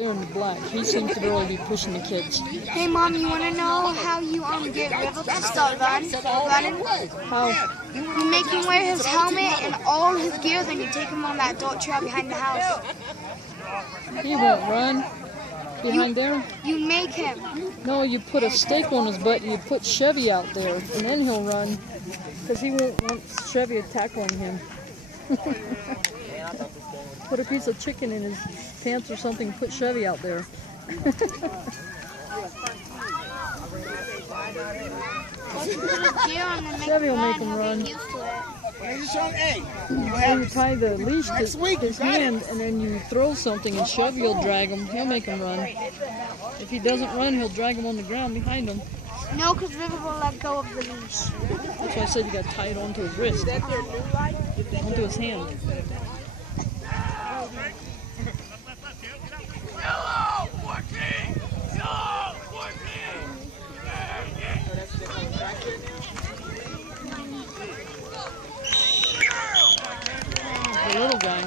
They're in the black. He seems to really be pushing the kids. Hey, Mom, you want to know how you get River to start running? How? You make him wear his helmet and all his gear, then you take him on that dirt trail behind the house. He won't run. Behind there? You make him. No, you put a stake on his butt and you put Chevy out there, and then he'll run. Because he won't want Chevy tackling him. Put a piece of chicken in his pants or something, put Chevy out there. Chevy will make him run. Then you tie the leash to his hand and then you throw something and Chevy will drag him. He'll make him run. If he doesn't run, he'll drag him on the ground behind him. No, because River will let go of the leash. That's why I said you got to tie it onto his wrist. Onto his hand. The little guy.